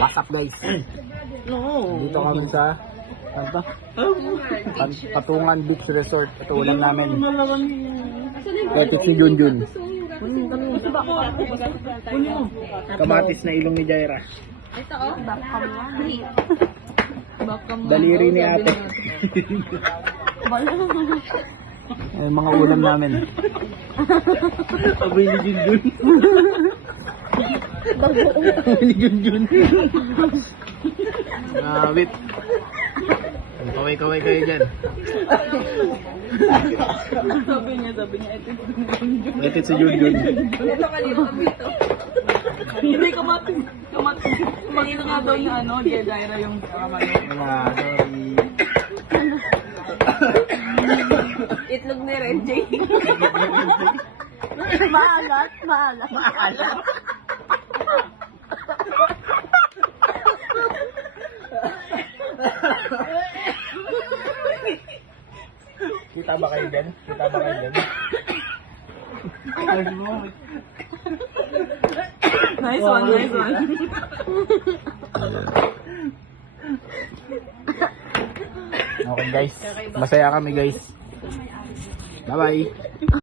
What's up guys? No. Dito kami sa ano to? Patungan Beach Resort. Ito ulam namin. Epic si Junjun. Kamatis na ilong ni Jaira. Ito oh, bakam. Daliri ni ate. Yung mga ulam namin. Abay ni Junjun. Abay ni Junjun. Wait. Kaway-kaway kayo dyan. Sabi niya, Ito si Junjun. ito kanina dito. Hindi kamatis. Kumangin nga daw yung ano, Jaira yung kamay. Sorry. Itlog ni Renjay. Maalat. Kita ba kayo dyan? Nice one. Okay guys. Masaya kami guys. Bye bye.